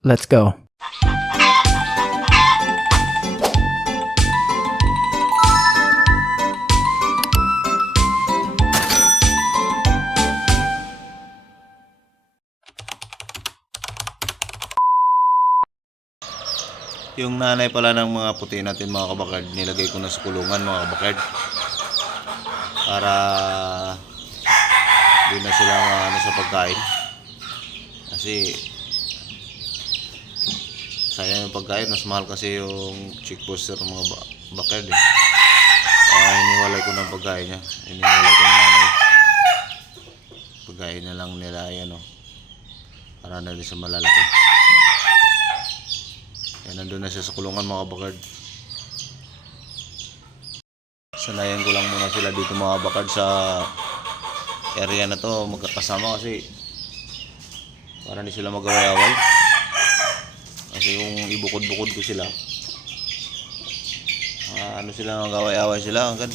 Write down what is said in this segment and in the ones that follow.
Let's go. Yung nanay pala ng mga puti natin mga kabakard, nilagay ko na sa kulungan mga kabakard para hindi na sila maano sa pagkain, kasi sayang yung pagkain. Mas mahal kasi yung chick booster ng mga bakard eh. Hiniwalay ko ng pagkain niya, hiniwalay ko ng nanay, pagkain na lang nila yan para na rin sa malalaki. Yan, nandun na siya sa kulungan mga kabakard. Sanayan ko lang muna sila dito mga kabakard sa area na to magkakasama, kasi para hindi sila mag-away-away. Kasi kung ibukod-bukod ko sila, ano sila, mag-away-away sila agad.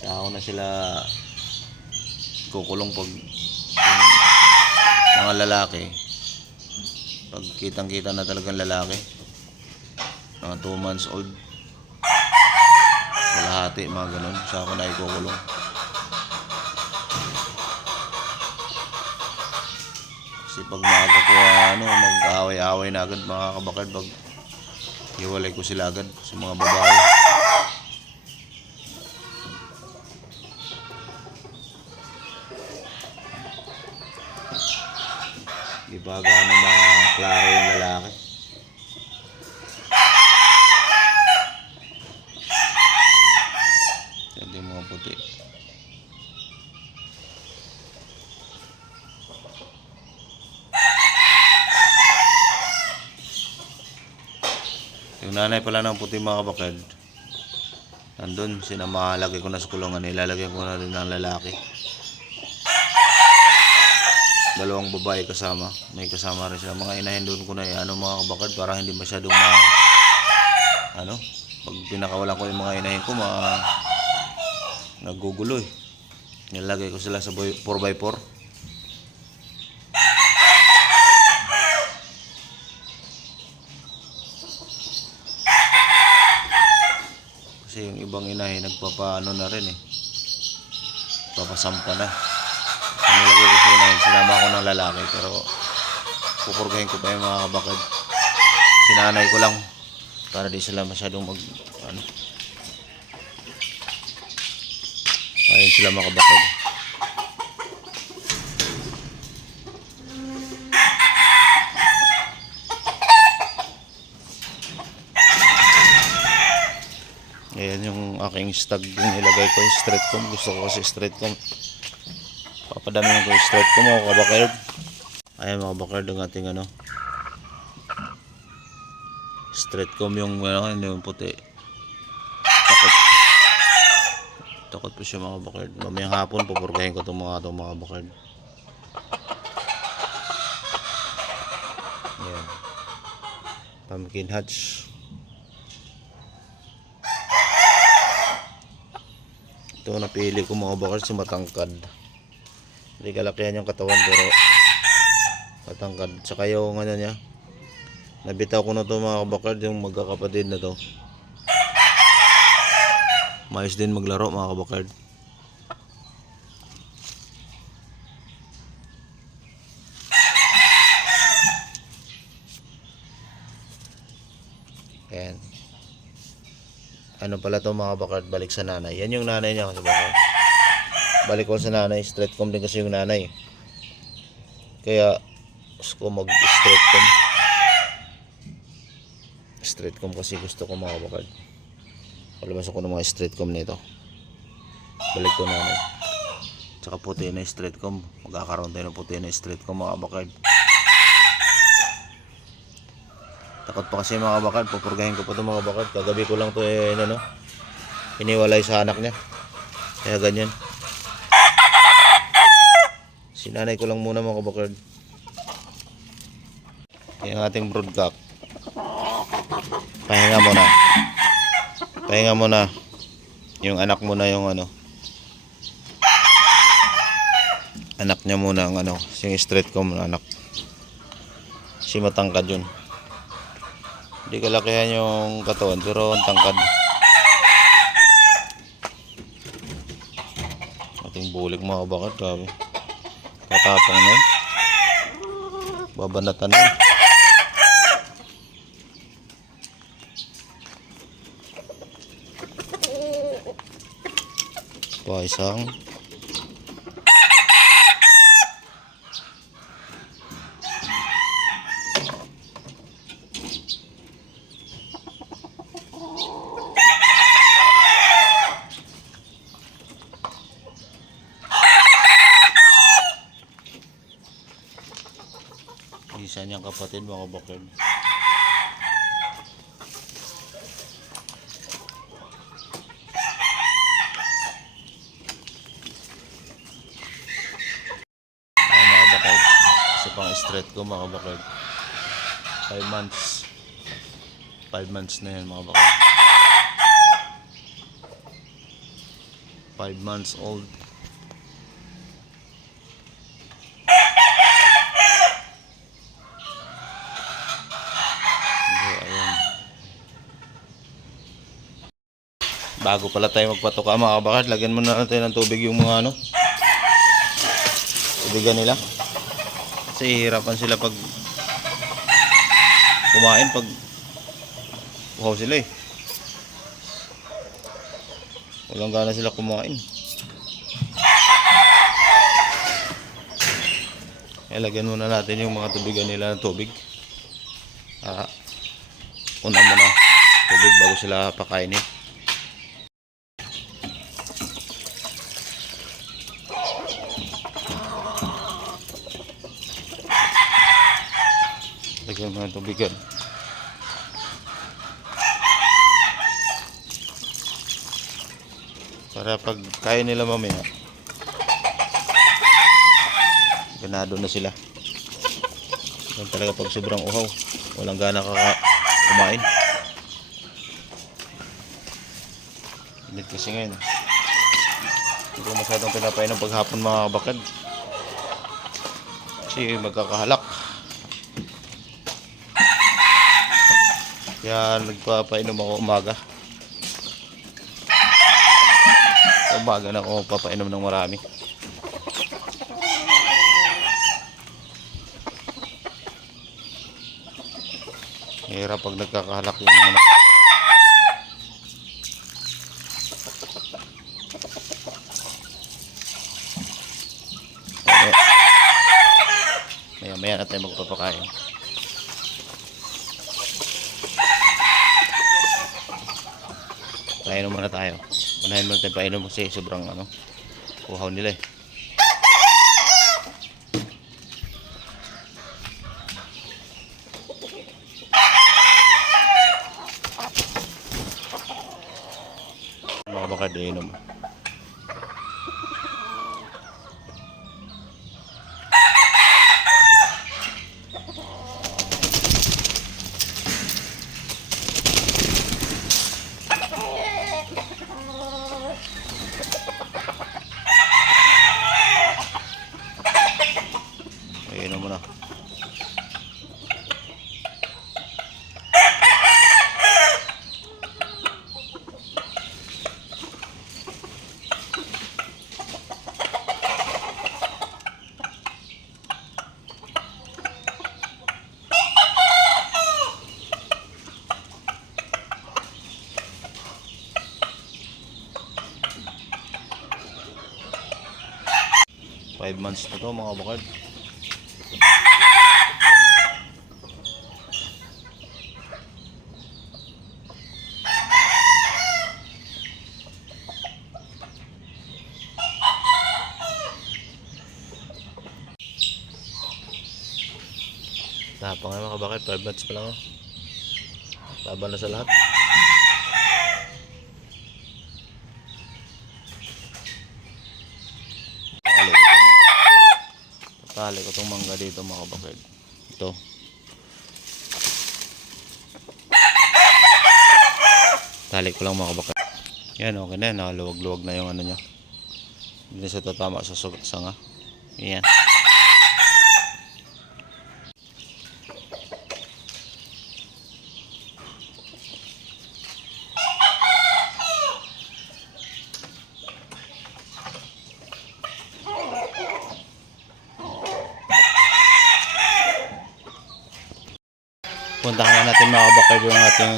Saka ko na sila kukulong pag mga lalaki, pag kitang kita na talagang lalaki, mga 2 months old, kalahati, mga ganun, saka ko na ikukulong. Kasi pag maaga ko mag-away-away na agad mga kabakard, pag hiwalay ko sila agad sa mga babae. Di ba gaano maklaro yung lalaki? Yan yung mga puti. Yung nanay pala ng puti mga kabakard, nandun, sinamahalagay ko na sa kulungan, ilalagay ko na rin ng lalaki. Dalawang babae kasama, may kasama rin sila. Mga inahin doon ko na mga kabakard, para hindi masyadong pag pinakawalan ko yung mga inahin ko, nagugulo eh. Nilagay ko sila sa 4x4. Kasi yung ibang inahin nagpapaano na rin eh, papasampa na. Nilagay ko sa inahin, sinama ko ng lalaki, pero pupurgahin ko pa yung mga kabakard. Sinanay ko lang para di sila masyadong ayun sila mga kabakard. Ayan yung aking stag, yung ilagay ko yung straight comb. Gusto ko kasi straight comb, papadamihan ko yung straight comb mga kabakard. Ayan mga kabakard, ang ating straight comb, yung yung puti. Takot po siya mga kabakard. Mamayang hapon pupurgahin ko itong mga kabakard. Ayan, pumpkin hatch. Ito napili ko mga kabakard, si matangkad. Hindi kalakihan yung katawan pero matangkad. Saka yung niya, nabitaw ko na to mga kabakard, yung magkakapatid na to. Mayos din maglaro mga kabakard. Ayan. Ano pala to mga kabakard, balik sa nanay. Yan yung nanay niya kasi bakard. Balik ko sa nanay, straight comb din kasi yung nanay. Kaya gusto ko mag straight comb. Straight comb kasi gusto ko mga kabakard. Palabas ako ng mga straight comb nito. Balik ko nanay. Tsaka puti na straight comb. Magkakaroon tayo ng puti na straight comb mga kabakard. Takot pa kasi mga kabakard, pupurgahin ko pa ito mga kabakard. Kagabi ko lang ito iniwalay sa anak niya, kaya ganyan. Sinanay ko lang muna mga kabakard. Yung ating broodcock, pahinga muna. Pahinga muna. Yung anak mo na yung anak niya muna ang ano, yung straight comb na anak. Si matangkad yun. Hindi kalakihan yung katawan pero ang tangkad. Ating bulik mga kabakad, grabe. Katapang na yun. Babanatan na yun. Pa isang isa niyang kapatid mga kabakad. Isa pang straight ko mga kabakad. 5 months. 5 months na yan mga kabakad. 5 months old. Bago pala tayo magpatuka mga kabakad, lagyan muna natin ng tubig yung mga ano, tubigan nila. Kasi hirapan sila pag kumain, pag uhaw sila eh. Walang gana sila kumain. Kaya lagyan muna natin yung mga tubigan nila ng tubig. Una muna tubig bago sila pakainin. Lagyan mo ng tubigan. Para pag kaya nila mamaya, ganado na sila. Yan talaga pag sobrang uhaw, walang gana kumain. Init kasi ngayon. Hindi ko masyadong pinapainom paghapon mga kabakad. Kasi magkakahalak. Kaya nagpapainom ako umaga. Umaga na ako papainom ng marami. Hirap pag nagkakahalak yung manok. Maya na tayo magpapakain. Painom muna tayo. Unahin muna tayo painom kasi sobrang ano, uhaw nila eh. Mga bakad inom. Inom mo na. Five months na to mga bakad. Tapang nga mga kabakad, 5 months pa lang oh. Laban na sa lahat. Tali ko itong mangga dito mga kabakad. Ito. Tali ko lang mga kabakad. Yan, okay na yan. Nakaluwag-luwag na yung ano niya. Hindi na siya tatama sa sanga. Ayan. Puntahan na natin mga bakard yung ating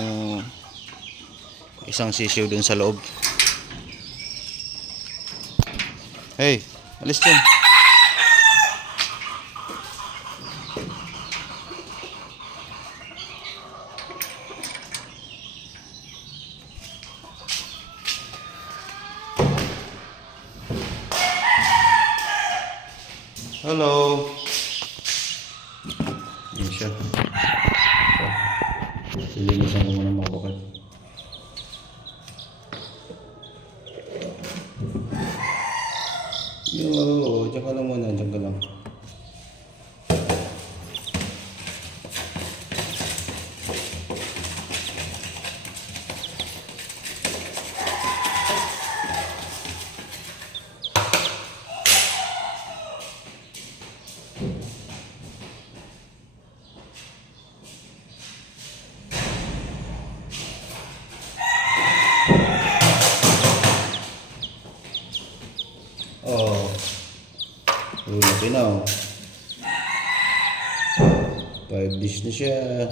isang sisiw dun sa loob. Hey, alis dyan. Hello. Yan siya. Silinisan ko muna mga bakal. Oo, dyan ka lang muna, dyan ka lang. Oh, laki na oh. 5 dish na siya.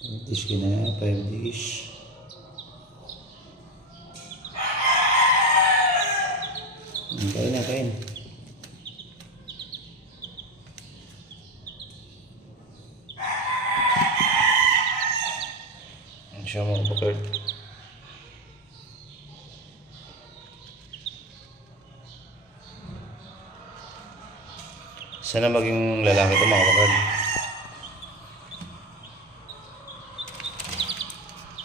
5 dish ka na, 5 dish. Kain na, kain. Ang siya mga bakard. Sana maging lalaki ito mga bakard.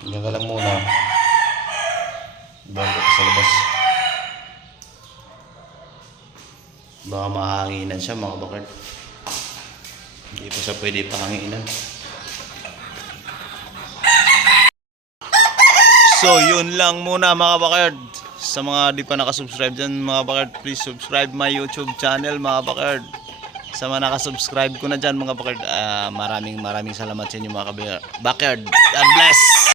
Diyan ka lang muna bago ka sa labas. Baka mahanginan siya mga bakard. Hindi pa siya pwede pahanginan. So yun lang muna mga bakard. Sa mga di pa nakasubscribe dyan mga bakard, please subscribe my YouTube channel mga bakard. Sa mga nakasubscribe ko na dyan mga bakard, maraming salamat sa inyo mga bakard. God bless!